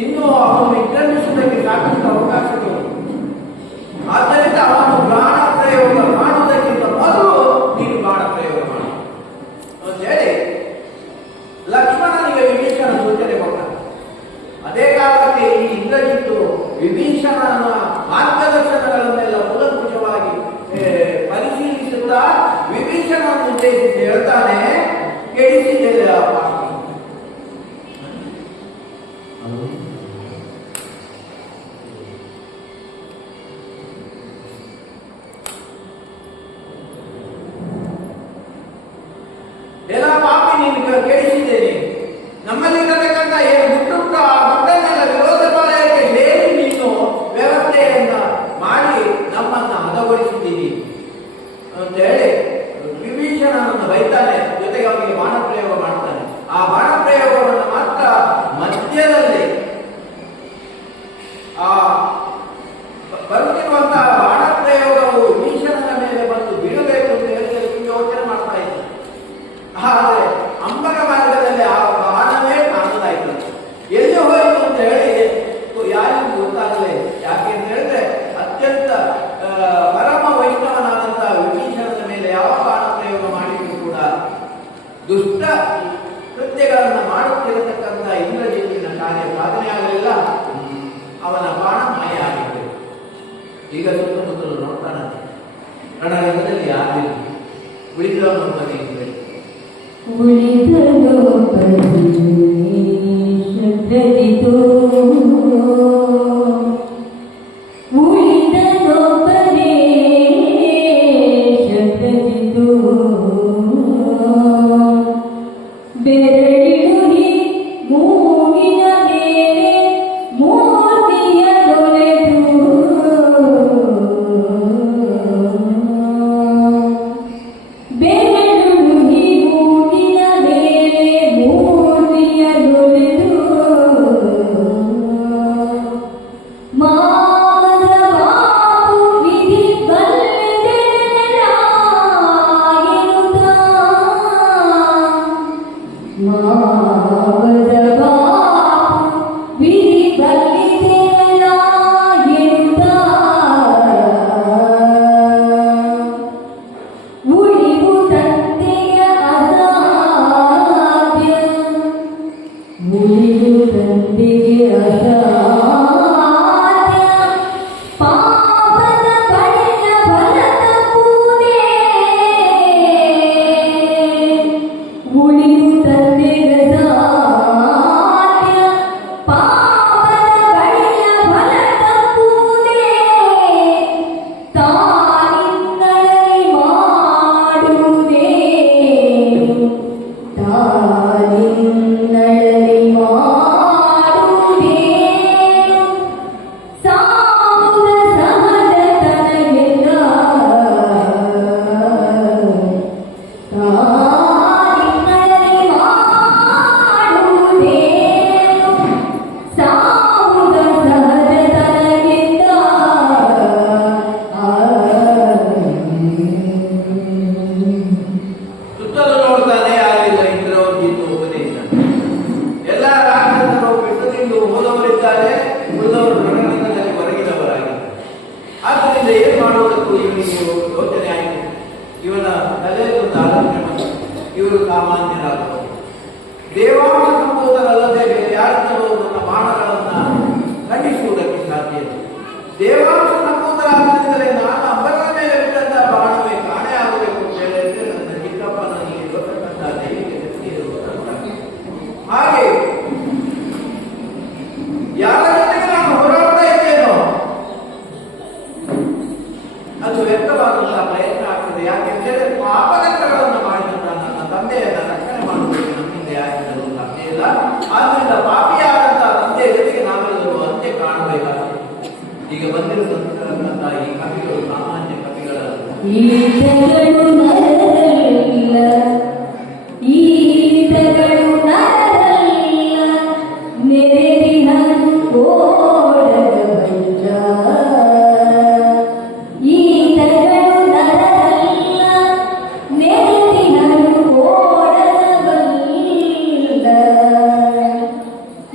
ಇನ್ನು ಅವನು ವಿಜೃಂಭಿಸುವುದಕ್ಕೆ ಸಾಕಷ್ಟು ಅವಕಾಶಗಳು. ಆದ್ದರಿಂದ ಅವನು ಬಾಣ ಪ್ರಯೋಗ ಮಾಡುವುದಕ್ಕಿಂತ ಮೊದಲು ನೀನು ಬಾಣ ಪ್ರಯೋಗ ಮಾಡು ಅಂತ ಹೇಳಿ ಲಕ್ಷ್ಮಣನಿಗೆ ವಿಭೀಷಣ ಸೂಚನೆ ಕೊಡ್ತಾನೆ. ಅದೇ ಕಾಲಕ್ಕೆ ಈ ಇಂದ್ರಜಿತ್ತು ವಿಭೀಷಣನ ಮಾರ್ಗದರ್ಶನಗಳನ್ನೆಲ್ಲ ಕೂಲಂಕುಷವಾಗಿ ಪರಿಶೀಲಿಸುತ್ತಾ ವಿಭೀಷಣನನ್ನು ಉದ್ದೇಶಿಸಿ ಹೇಳ್ತಾನೆ, ಕೆಡಿಸಿದೆಲ್ಲ ಪಾಪಿ. ಎಲ್ಲ ಪಾಪಿ ನೀನು ಕೇಳಿಸಿದ್ದೇನೆ. ನಮ್ಮಲ್ಲಿರತಕ್ಕಂಥ ಏನು ದುಡ್ಡುಂಟು ಆ ದುಡ್ಡನ್ನೆಲ್ಲ ವಿರೋಧ ಪಾಲಯಕ್ಕೆ ಸೇರಿ ನೀನು ವ್ಯವಸ್ಥೆಯನ್ನ ಮಾಡಿ ನಮ್ಮನ್ನ ಹದಗೊಳಿಸಿದ್ದೀನಿ ಅಂತ ಹೇಳಿ ವಿಭೀಷಣನನ್ನು ಬೈತಾನೆ. ಜೊತೆಗೆ ಅವನಿಗೆ ಬಾಣ ಪ್ರಯೋಗ ಮಾಡ್ತಾನೆ. ಆ ಬಾಣ ಪ್ರಯೋಗವನ್ನು ಮಾತ್ರ ಮಧ್ಯದಲ್ಲಿ ಆ ಬರುತ್ತಿರುವಂತಹ ಬಾಣ ಪ್ರಯೋಗವು ವಿಭೀಷಣನ ಮೇಲೆ ಬಂದು ಬೀಳಬೇಕು ಅಂತ ಹೇಳಿ ಯೋಚನೆ ಮಾಡ್ತಾ ಇದ್ದ. ಆದರೆ ಅಂಬರ ಮಾರ್ಗದಲ್ಲಿ ಆ ಬಾಣವೇ ಕಾಣಲಾಯಿತು. ಎಲ್ಲಿ ಹೋಯಿತು ಅಂತ ಹೇಳಿ ಯಾರಿಗೂ ಗೊತ್ತಾಗಲೇ. ಯಾಕೆ ಅಂತ ಹೇಳಿದ್ರೆ ಅತ್ಯಂತ ಪರಮ ವೈಷ್ಣವನಾದಂತಹ ವಿಭೀಷಣನ ಮೇಲೆ ಯಾವ ಬಾಣ ಪ್ರಯೋಗ ಮಾಡಿದ್ರು ಕೂಡ ದುಷ್ಟ ಕೃತ್ಯಗಳನ್ನು ಮಾಡುತ್ತಿರತಕ್ಕಂಥ ಇಂದ್ರಜಿತ್ತಿನ ಕಾರ್ಯ ಸಾಧನೆ ಆಗಲಿಲ್ಲ. ಅವನ ಬಾಣ ಮಾಯ ಆಗಿತ್ತು. ಈಗ ಸುತ್ತಮುತ್ತಲು ನೋಡ್ತಾನಂತೆ, ರಣರಂಗದಲ್ಲಿ ಯಾರಿಲ್ಲ, ಉಳಿದವನು ಬದಿಗೆ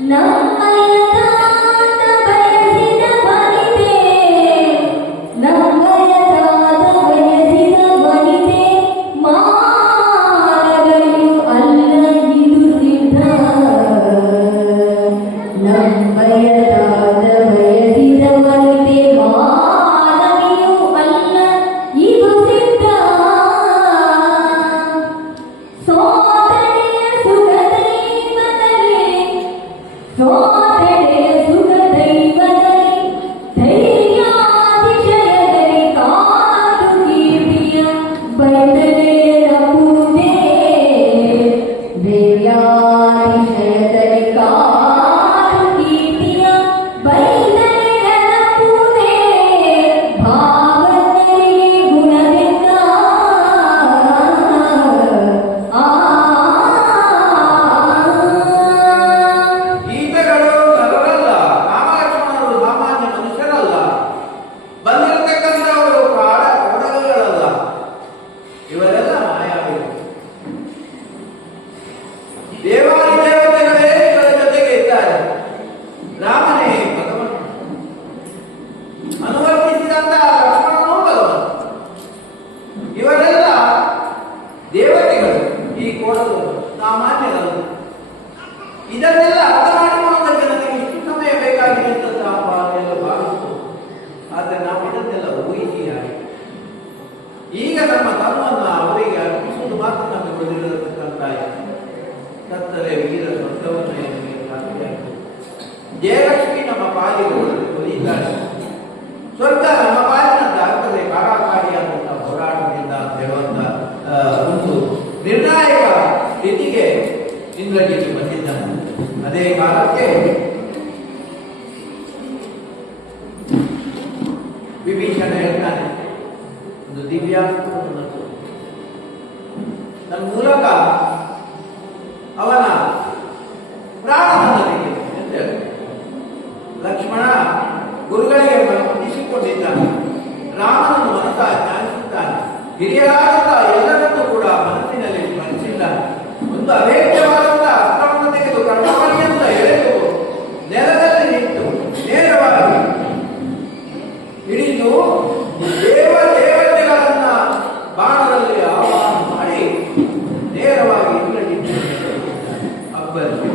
No. ನಂಬಯದಾದ ಬಯಸಿದವಂತೆ ಮಾನವಿಯೂ ಅಲ್ಲ ಇದು ಸಿದ್ಧ ಸೋದರಿಯ ಸುಖದೈವದಲ್ಲಿ ಸೋದರಿಯ ಸುಖದೈವದಲ್ಲಿ ಧೈರ್ಯಾತಿಶಯದಲ್ಲಿ ಕಾದು ಕೀರ್ತಿಯ ಬೈದನೆಯ ಪೂಜೆ ಧೈರ್ಯಾತಿಶಯದಲ್ಲಿ ಕಾದು ಕೀರ್ತಿಯ ಬೈದನೆಯ ಪೂಜೆ ಭಾವದಲ್ಲಿ ಗುಣದಿಂದ ಗೀತೆಗಳು ನರರಲ್ಲ, ರಾಮಲಕ್ಷ್ಮಣರು ಸಾಮಾನ್ಯ ಮನುಷ್ಯರಲ್ಲ, ಬಂದಿರತಕ್ಕಂಥವರು ಪ್ರಾಣ ಕೊಡಗುಗಳಲ್ಲ, ಇವರೆಲ್ಲ ಮಾಯಾವಿಗಳು. ದೇವಾದಿ ದೇವತೆಗಳೇ ಇವರ ಜೊತೆಗೆ ಇದ್ದಾರೆ. ರಾಮನೇ ಭಗವಂತ, ಅನುವರ್ತಿಸಿದಂತಹ ಲಕ್ಷ್ಮಣನೂ ಭಗವಂತ. ಇವರೆಲ್ಲ ದೇವತೆಗಳು, ಈ ಕೋಣಗಳು ಸಾಮಾನ್ಯರಲ್ಲ. ಇದನ್ನೆಲ್ಲ ಅರ್ಥ ಮಾಡಿಕೊಳ್ಳುವುದಕ್ಕೆ ನನಗೆ ಇಷ್ಟು ಸಮಯ ಬೇಕಾಗಿದೆ ಅಂತ ಎಲ್ಲ ಭಾವಿಸ್ತು. ಆದರೆ ನಾವು ಇದನ್ನೆಲ್ಲ ಊಹಿಸಿ ಆಗಿ ಈಗ ನಮ್ಮ ತಮ್ಮನ್ನು ಅವರಿಗೆ ಅರ್ಪಿಸುವುದು ಮಾತ್ರ ನಮಗೆ ಗೊತ್ತಿರತಕ್ಕಂಥ ಸತ್ತರೆ ವೀರ ಸ್ವರ್ಗವನ್ನು ಎನ್ನುವ ಸಾಧ್ಯ. ಜಯಲಕ್ಷ್ಮಿ ನಮ್ಮ ಪಾಲಿಗೆ ಒಲಿದ್ದಾರೆ, ಸ್ವರ್ಗ ನಮ್ಮ ಪಾಲಿನಂತ ಆಗ್ತದೆ ಕಾರಾಕಾರಿಯಾದಂಥ ಹೋರಾಟದಿಂದ ಅಂತ ಹೇಳುವಂತ ಒಂದು ನಿರ್ಣಾಯಕ ಸ್ಥಿತಿಗೆ ಇಂದ್ರಜಿತ್ ಬಂದಿದ್ದಾನೆ. ಅದೇ ಕಾಲಕ್ಕೆ ವಿಭೀಷಣ ಹೇಳ್ತಾನೆ, ಒಂದು ದಿವ್ಯಾಸ್ತ್ರವನ್ನು ನನ್ನ ಮೂಲಕ ಅವನ ಪ್ರಾಣವನ್ನು ತೆಗೆದು ಅಂತ ಹೇಳ್ತಾನೆ. ಲಕ್ಷ್ಮಣ ಗುರುಗಳಿಗೆ ಹೊಂದಿಸಿಕೊಂಡಿದ್ದಾನೆ, ರಾಮನನ್ನು ಮನಸ್ಸ ಜ್ಞಾನಿಸುತ್ತಾನೆ, ಹಿರಿಯರಾದಂಥ ಎಲ್ಲರನ್ನೂ ಕೂಡ ಮನಸ್ಸಿನಲ್ಲಿ ಸ್ಮರಿಸಿದ್ದಾನೆ. ಒಂದು ಅವೇಕ್ಯವಾದಂತಹ ಅಸ್ತ್ರವನ್ನು ತೆಗೆದು ಕರ್ಣಪರ್ಯಂತ ಎಳೆದು ನೆಲದಲ್ಲಿ ನಿಂತು ನೇರವಾಗಿ ಹಿಡಿದು ದೇವತೆಗಳನ್ನ ಬಾಣದಲ್ಲಿ ಆಹ್ವಾನ ಮಾಡಿ ನೇರವಾಗಿ ಇಂದ್ರಜಿತ್ ಅಬ್ಬರಿಸಿ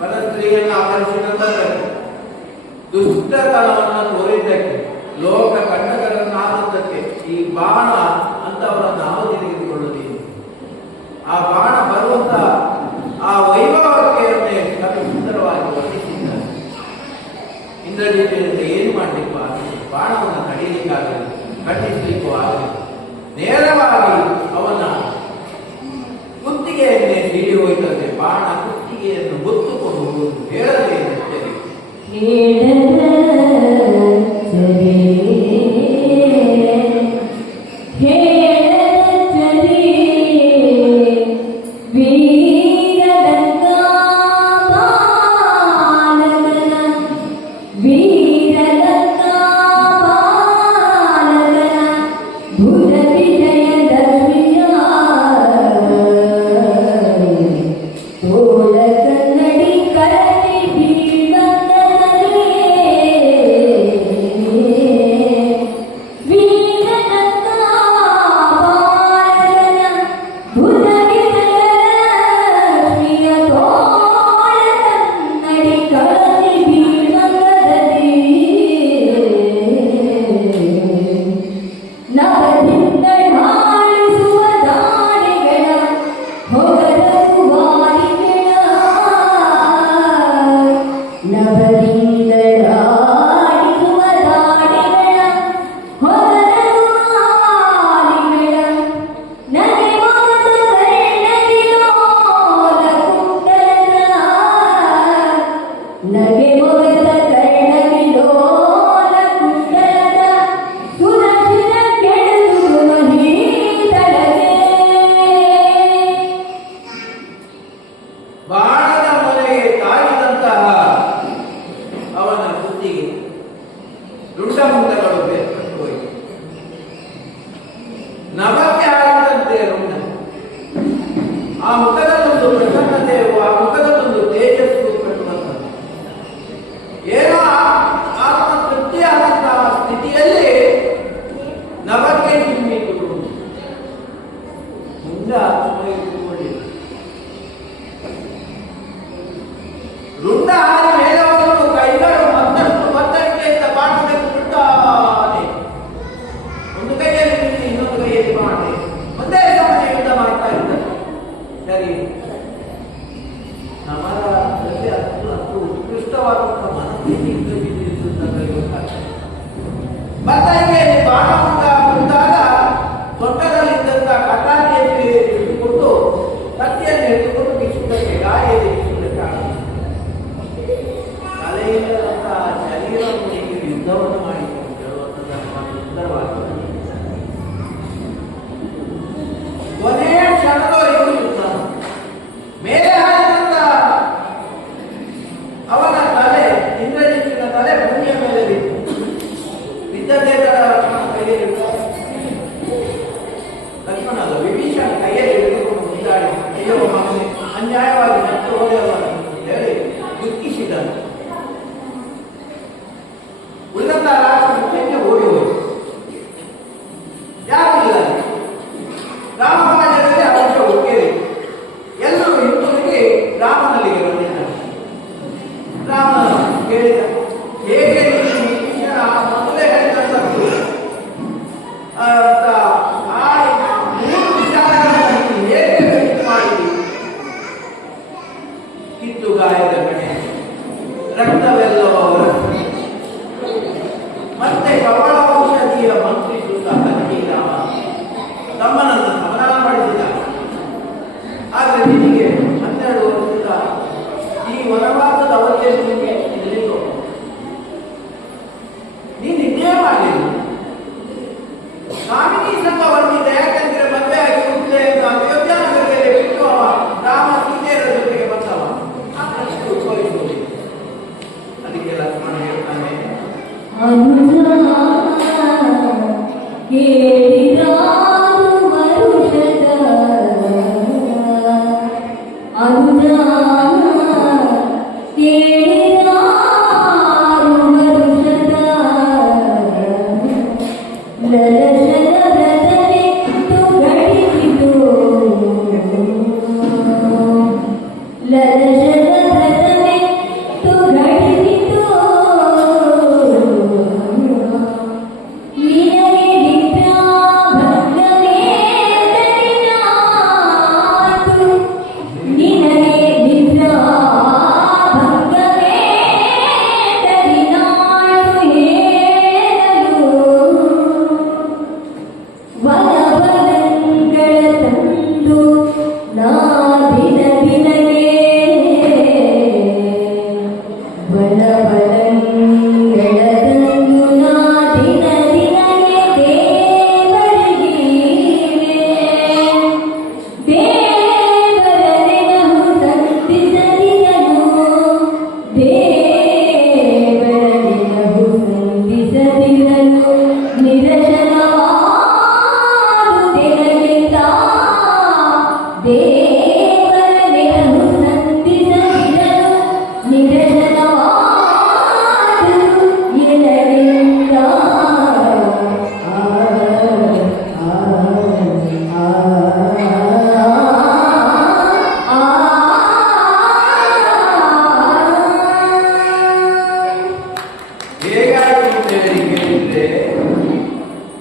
ಪರಸ್ತ್ರೀಯನ್ನು ಆಕರ್ಷಿಸಿದಂತೆ ದುಷ್ಟತನವನ್ನು ತೋರಿದ್ದಕ್ಕೆ ಲೋಕ ಕಂಟಕರನ್ನಾದದ್ದಕ್ಕೆ ಈ ಬಾಣ ಅಂತವರನ್ನು ನಾವು ತೆಗೆದುಕೊಳ್ಳುತ್ತೀವಿ. ಆ ಬಾಣ ಬರುವಂತ ಆ ವೈಭವಕ್ಕೆ ಸುಂದರವಾಗಿ ವರ್ಣಿಸಿದ್ದಾರೆ. ಇಂದ್ರಜಿತ್ ಏನು ಮಾಡಲಿಕ್ಕೂ ಆಗಲಿ, ಬಾಣವನ್ನು ತಡೆಯಲಿಕ್ಕಾಗಲಿ, ಖಂಡಿಸಲಿಕ್ಕೂ ಆಗಲಿ, ನೇರವಾಗಿ ಅವನ ಕುತ್ತಿಗೆಯನ್ನೇ ಸೀಳಿ ಹೋಯ್ತಂತೆ. ಬಾಣ ಕುತ್ತಿಗೆಯನ್ನು ಹೊತ್ತುಕೊಂಡು ಹೋಗುವುದು ಹೇಳದೆ ವೀರ ರುಂಡಮುಂಡಗಳು ಬೇರ್ಪಟ್ಟು ಹೋಯಿತು. ನಭಕ್ಕೆ ಆಡಿದಂತೆ ರುಂಡ. ಆ ಮುಖದಲ್ಲೊಂದು ಪ್ರಸನ್ನತೆಯು, ಆ ಮುಖದಲ್ಲೊಂದು ತೇಜಸ್ಸು ಕಂಡುಬಂದದ್ದು. ಏನೋ ಆತ್ಮ ತೃಪ್ತಿಯಾದಂತಹ ಸ್ಥಿತಿಯಲ್ಲಿ ನಭಕ್ಕೆ ಚಿಮ್ಮಿತು ಮುಂದ ಇಟ್ಟುಕೊಂಡಿಲ್ಲ. ರುಂಡ ಹಾರಿ ಮೇಲೆ ಹೋಗಲು ಕೈಗಳು ಮತ್ತಷ್ಟು ಒತ್ತಡಕ್ಕಿಂತ ಬಾಣಬೇಕು ಬಿಟ್ಟಾನೆ. ಒಂದು ಕೈಯಲ್ಲಿ ನಿಂತು ಇನ್ನೊಂದು ಕೈಯಲ್ಲಿ ಬಾಣೆ ಒಂದೇ ಸಮಯ ಯುದ್ಧ ಮಾಡ್ತಾ ಇದ್ದ. ಸರಿ, ನಮರ ಅಷ್ಟು ಉತ್ಕೃಷ್ಟವಾದಂತಹ ಮನಸ್ಥಿತಿ ಗೊತ್ತಾಗ್ತದೆ. ಬತ್ತಾಯಿಗೆ ಬಾಣ ಮುಂದಾಗ ಸೊಟ್ಟದಲ್ಲಿದ್ದಂಥ ಕಟಾರಿಯನ್ನು ಹಿಡಿದುಕೊಂಡು ಕತ್ತಿಯನ್ನು ಹಿಡಿದುಕೊಂಡು ಬೀಸುವುದಕ್ಕೆ, ಗಾಳಿಯಲ್ಲಿ ಬೀಸುವುದಕ್ಕೆ ತಲೆಯಿಲ್ಲದಂತಹ ಶರೀರವನ್ನು ಹೀಗೆ ಯುದ್ಧವನ್ನು ಮಾಡಿಕೊಂಡು ಸುಂದರವಾದ ಕೊನೆಯ ಕ್ಷಣದವರೆಗೂ ಯುದ್ಧ. ಮೇಲೆ ಹಾರಿದಂತ ಅವನ ತಲೆ, ಇಂದ್ರಜಿತ್ತಿನ ತಲೆ ಭೂಮಿಯ ಮೇಲೆ ಬಿದ್ದದ್ದೇ ಕೈಯಲ್ಲಿ ಲಕ್ಷ್ಮಣ ಅದು ವಿಭೀಷಣ ಕೈಯಲ್ಲಿ ಹಿಡಿದುಕೊಂಡು ಮುಂದಾಡಿ ಅಯ್ಯೋ ಮಗನೇ ಅನ್ಯಾಯವಾಗಿ ಸತ್ತು ಹೋದೆಯಲ್ಲ ಅಂತ ಹೇಳಿ ದುಃಖಿಸಿದನು. ಉಳಿದಂತ ರಾಷ್ಟ್ರಕ್ಕೆ ಓಡಿ ಹೋಯಿತು. ಯಾರು ಇಲ್ಲ, ರಾಮರಾಜ್ಯದಲ್ಲಿ ಅವಶ್ಯ ಹುಡುಕಿದೆ. ಎಲ್ಲರೂ ಹಿಂದೂರಿಗೆ ರಾಮನಲ್ಲಿಗೆ ಬಂದಿದ್ದಾರೆ. ರಾಮ ಕೇಳಿದ, ಹೇಗೆ ವಿಭೀಷಣ ಮೊದಲೇ ಹೇಳಿದಂಥದ್ದು ಮೂರು ವಿಚಾರಗಳನ್ನು ಹೇಗೆ ವ್ಯಕ್ತ ಮಾಡಿ ಕಿತ್ತು ಗಾಯದ ಕಡೆ ರಕ್ತವೆಲ್ಲವ ಹೊರಟು ಮತ್ತೆ ಕವಳ ಔಷಧಿಯ ಮಂತ್ರಿಸುತ್ತ ಹತ್ತಿ ರಾಮ ತಮ್ಮನನ್ನು ಸಮಾಧಾನ ಮಾಡಿಸಿದ. ಆದರೆ ನಿನಗೆ 12 ವರ್ಷದ ಈ ವನವಾಸದ ಅವಧಿಯಲ್ಲಿ ನಿಮಗೆ ತಿಳಿದು ನೀನು ನಿನ್ನೆ ಮಾಡಲಿಲ್ಲ. ಕಾಮಿನಿ ಸಂಘ ಬಂದಿದ್ದ, ಯಾಕಂದ್ರೆ ಮದುವೆ ಆಗಿ ಕೂಡಲೇ ಅಯೋಧ್ಯ ನಗರದಲ್ಲಿ ಬಿಟ್ಟು ಅವ ರಾಮ ಸೀತೆಯರ ಜೊತೆಗೆ ಬಂದವ. ಅಷ್ಟು ಉಪಯೋಗಿಸುವುದು. ಅದಕ್ಕೆ ಲಕ್ಷ್ಮಣ ಹೇಳ್ತಾನೆ,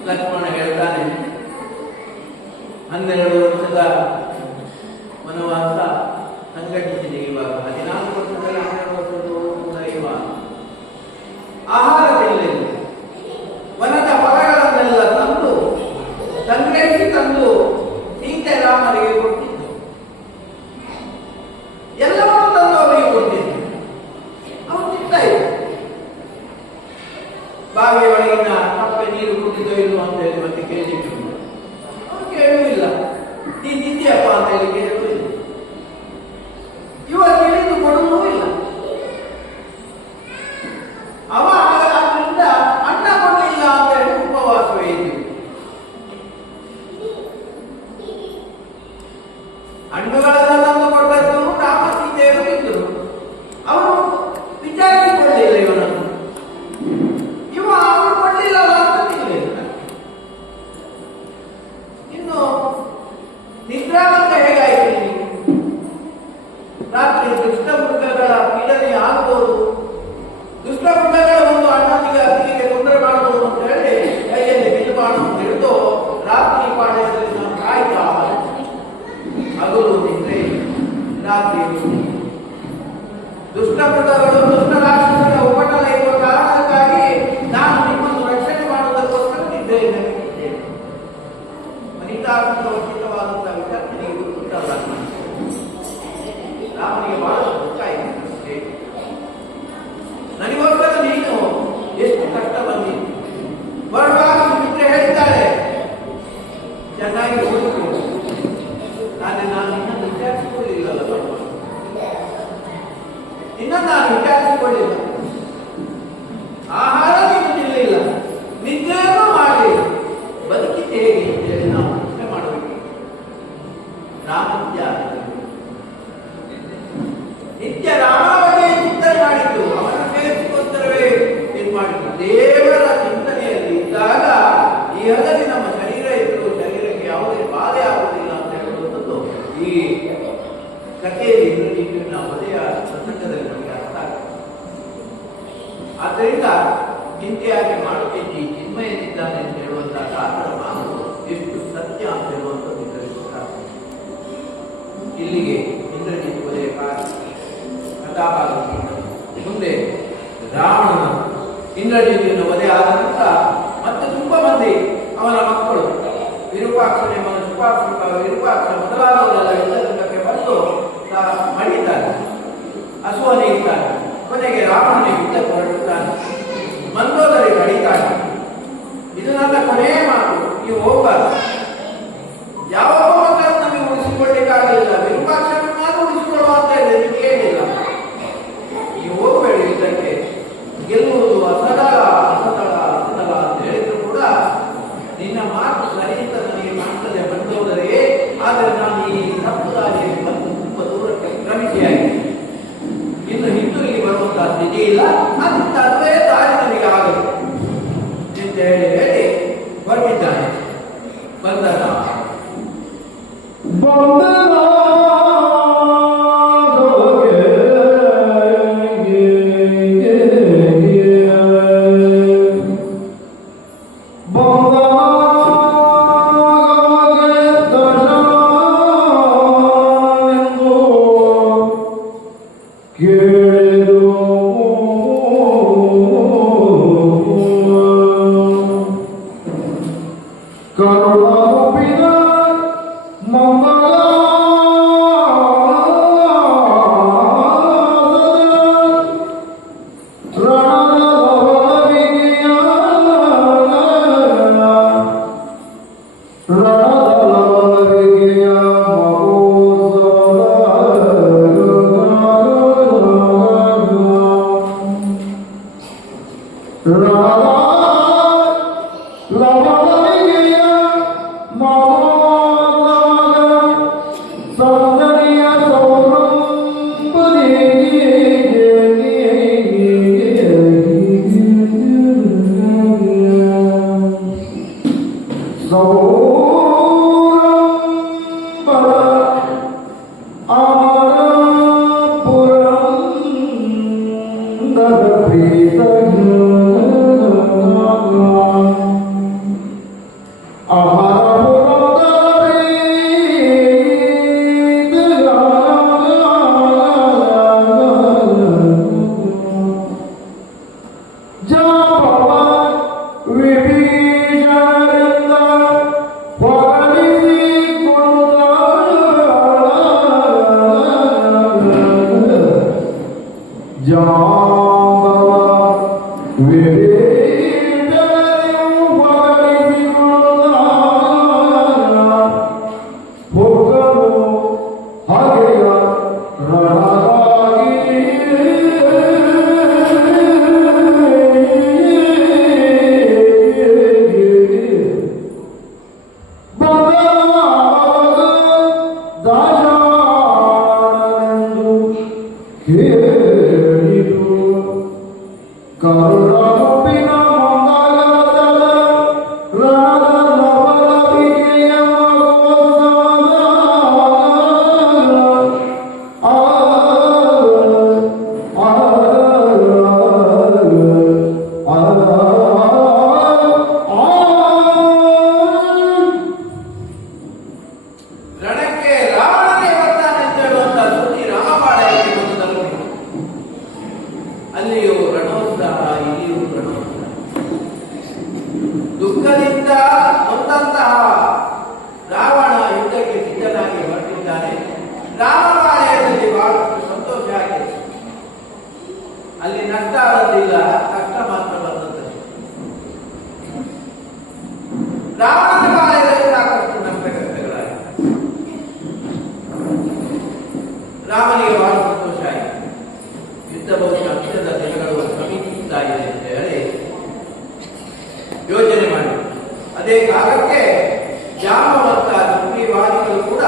ಲಕ್ಷ್ಮಣ ಹೇಳ್ತಾನೆ, 12 ವರ್ಷದ ವನವಾಸ ಸಂಘಟಿಸಿದೆ. ಇವಾಗ 14 ವರ್ಷದಲ್ಲಿ 12 ವರ್ಷದ ಇವಾಗ ಆಹಾರದಲ್ಲಿ ವನದ ಫಲಗಳನ್ನೆಲ್ಲ ತಂದು ಸಂಗ್ರಹಿಸಿ ತಂದು ಸೀತೆ ರಾಮರಿಗೆ ಕೊಟ್ಟಿದ್ದು. ಎಲ್ಲವನ್ನೂ ತಂದು ಅವರಿಗೆ ಕೊಟ್ಟಿದ್ದು. ಅವನು ತಿಂತಾ ಇದ್ದ. ಬಾವಿ ಒಳಗಿನ ಕಪ್ಪೆ ನೀರು ಕುಡಿದೋ ಇಲ್ವೋ ಅಂತ ಹೇಳಿ ಮತ್ತೆ ಕೇಳಲಿಕ್ಕೆ ಅವನು ಕೇಳುವುದಿಲ್ಲ. ನೀನು ತಿಂದಿಯಪ್ಪ ಅಂತ ಹೇಳಿ ಕೇಳುವುದಿಲ್ಲ. ಇವಾಗ ಕೇಳಿದ್ದು ಕೊಡುವುದೂ ಇಲ್ಲ. ಅವ ಅದರಿಂದ ಅನ್ನ ಇದ್ದಾನೆ ಅಂತ ಹೇಳುವಂತಹ ದಾಸರ ಮಾತು ಎಷ್ಟು ಸತ್ಯ ಅಂತ ಹೇಳುವಂಥದ್ದು ಇದರಲ್ಲಿ ಗೊತ್ತಾಗ್ತದೆ. ಇಲ್ಲಿಗೆ ಇಂದ್ರಜಿತ್ ವಧೆಯ ಕಥಾಭಾಗ ಮುಂದೆ ರಾವಣನ ಇಂದ್ರಜಿತ್ತಿನ ವಧೆ ಆದ ನಂತರ ಮತ್ತೆ ತುಂಬಾ ಮಂದಿ ಅವನ ಮಕ್ಕಳು ವಿರೂಪಾಕ್ಷನ ವಿರೂಪಾಕ್ಷ ಮೊದಲಾದವರೆಲ್ಲ ಯುದ್ಧರಂಗಕ್ಕೆ ಬಂದು ಮಡಿತಾರೆ, ಹಸುವನೆ ಇದ್ದಾನೆ. ಕೊನೆಗೆ ರಾವಣನಿಗೆ ಯುದ್ಧ ಹೊರಡುತ್ತಾನೆ, ಮಂದೋದರಿಗೆ ಕಡಿತಾನೆ. ಇದು ನನ್ನ ಕೊನೆಯ ಮಾತು, ನೀವು ಹೋಗಬಾರ್ದು. ಯಾವ ಮಕ್ಕಳನ್ನು ನಮಗೆ ಉಳಿಸಿಕೊಳ್ಳಿಕ್ಕಾಗಲಿಲ್ಲ, ವಿರೂಪಾಕ್ಷನ ಮಾತು ಉಳಿಸಿಕೊಳ್ಳುವಂತ ಇದೆ, ನಿಮ್ಗೆ ಏನಿಲ್ಲ, ನೀವು ಹೋಗಬೇಡಿ ಯುದ್ಧಕ್ಕೆ. ಗೆಲ್ಲುವುದು ಅಸದಳ ಅಂತ ಹೇಳಿದ್ರು ಕೂಡ ನಿನ್ನ ಮಾತು ಸರಿ ಅಂತ ನನಗೆ ಕಾಣ್ತದೆ ಬಂದೋದರೇ. ಆದರೆ ನಾನು ಈ ತಪ್ಪು ದಾರಿಯಲ್ಲಿ ಬಂದು ತುಂಬ ದೂರಕ್ಕೆ ಕ್ರಮಿಸಿಯಾಗಿದೆ, ಇನ್ನು ಹಿಂದಿರುಗಿ ಬರುವಂತಹ ಸ್ಥಿತಿ ಇಲ್ಲ, ಅದರಿಂದ ಅದೇ ದಾರಿ ನನಗೆ ಆಗಲಿ ಅಂತ ಹೇಳಿ ಹೊರಟಿದ್ದಾನೆ. ಬಂದನ ದುಃಖದಿಂದ ಬಂದಂತಹ ರಾವಣ ಯುದ್ಧಕ್ಕೆ ಸಿದ್ಧನಾಗಿ ಹೊರಟಿದ್ದಾನೆ. ರಾಮಪಾಳ್ಯದಲ್ಲಿ ಬಹಳಷ್ಟು ಸಂತೋಷ ಆಗಿದೆ. ಅಲ್ಲಿ ನಷ್ಟ ಆಗೋದಿಲ್ಲ, ಕಷ್ಟ ಮಾತ್ರ ಬಂದದ್ದು. ರಾವಣನ ಪಾಳ್ಯದಲ್ಲಿ ಸಾಕಷ್ಟು ನಷ್ಟಕಷ್ಟಗಳಾಗಿದೆ. ರಾಮನಿಗೆ ಬಹಳ ಸಂತೋಷ ಆಗಿದೆ. ಯುದ್ಧ ಬಹುಶಃ ಅಂತ್ಯದ ದಿನಗಳು ಸಮೀಪಿಸ್ತಾ ಇದೆ ಅಂತ ಹೇಳಿ ಯೋಚನೆ ಮಾಡಿ ಅದೇ ಕಾಲಕ್ಕೆ ಜಾಂಬವಂತ ಸುಗ್ರೀವಾದಿಗಳು ಕೂಡ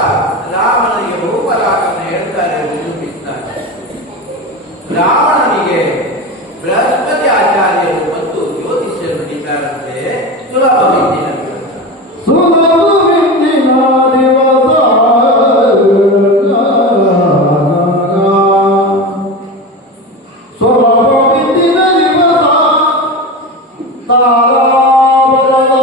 ರಾವಣನಿಗೆ ಬಹುಪರಾಗವನ್ನು ಹೇಳ್ತಾರೆ, ನಿರೂಪಿಸ್ತಾರೆ. ರಾವಣನಿಗೆ ಬೃಹಸ್ಪತಿ ಆಚಾರ್ಯರು ಮತ್ತು ಜ್ಯೋತಿಷ್ಯರು ನುಡಿತಾರಂತೆ, ಸುಲಭ ವಿದ್ಯೆ ತಾರಾ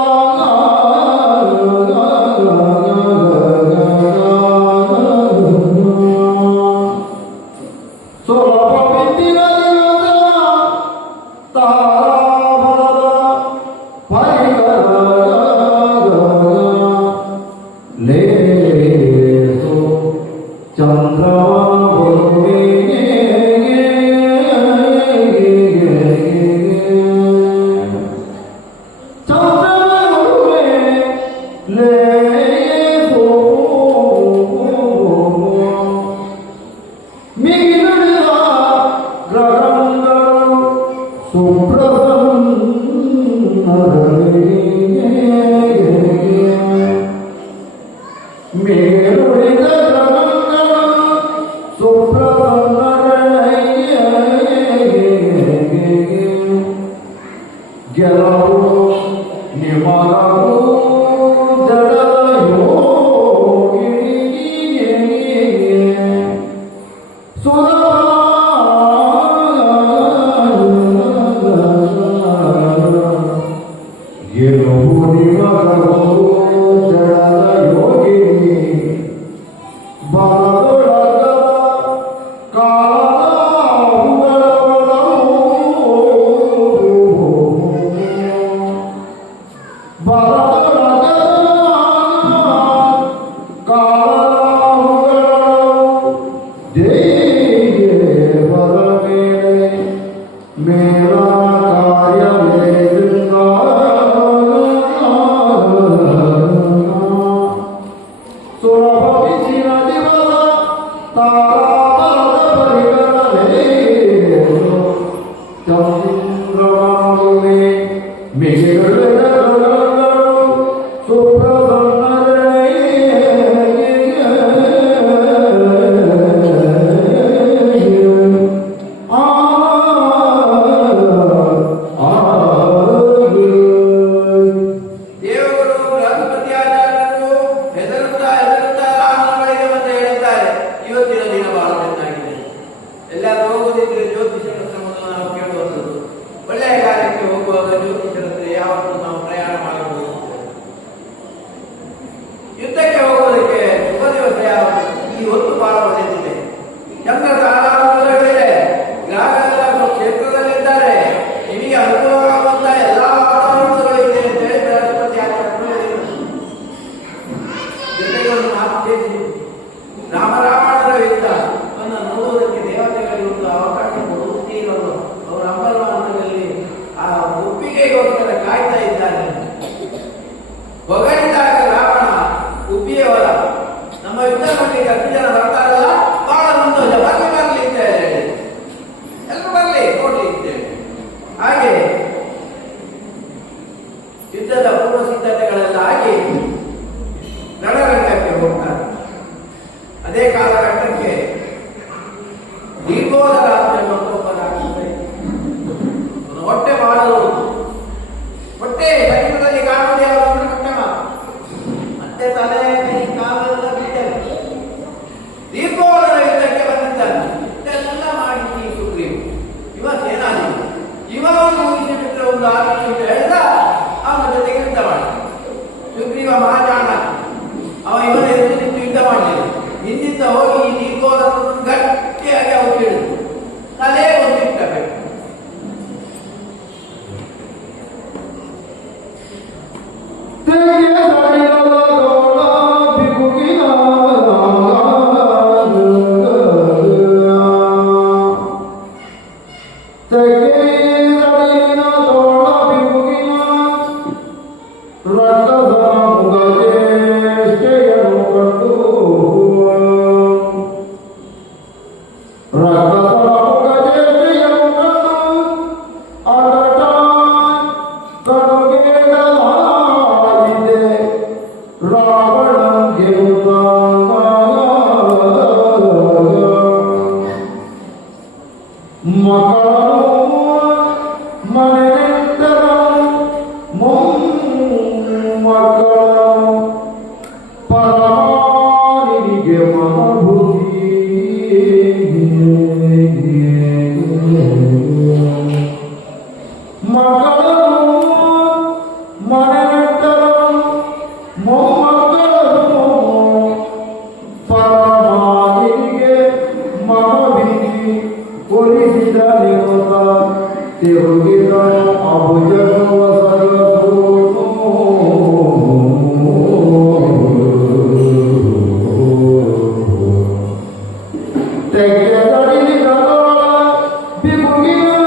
Bibugia,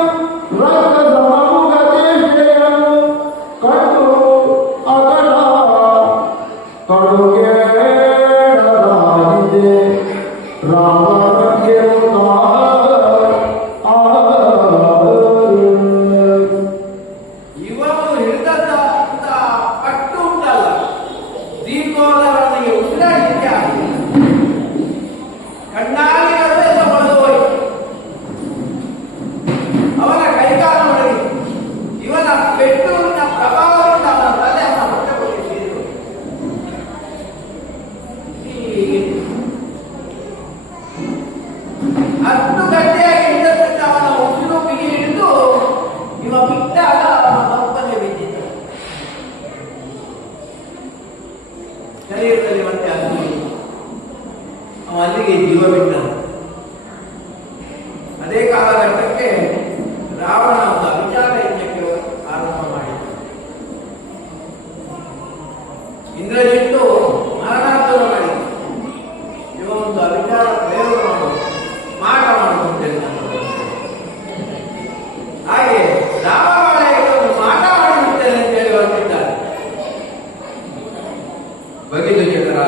Raka Zamamuga Deja, Kato, ಅವನಿಗೆ ಜೀವ ಬಿಟ್ಟನು. ಅದೇ ಕಾಲಘಟ್ಟಕ್ಕೆ ರಾವಣ ಒಂದು ಅವಿಚಾರ ಯಜ್ಞಕ್ಕೆ ಆರಂಭ ಮಾಡಿದ. ಇಂದ್ರಜಿತ್ತು ಮರಣಾಂತರ ಮಾಡಿದ. ಇವನೊಂದು ಅವಿಚಾರ ಪ್ರಯೋಗ ಮಾಡುವುದು, ಮಾಟ ಮಾಡುವುದು ಅಂತ ಹೇಳ್ತಾನೆ. ಹಾಗೆ ರಾವಣ ಇದನ್ನು ಮಾಟ ಮಾಡಿರುತ್ತೇನೆ ಅಂತ ಹೇಳಿ ಹೊರಟಿದ್ದಾರೆ. ಬಗಿಲು ಜಗರ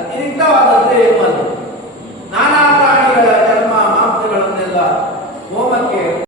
ಅತಿರಿಕ್ತವಾದದ್ದು ಏನು? ನಾನಾ ಪ್ರಾಣಿಗಳ ಚರ್ಮ ಮಾಂಸಗಳನ್ನೆಲ್ಲ ಹೋಮಕ್ಕೆ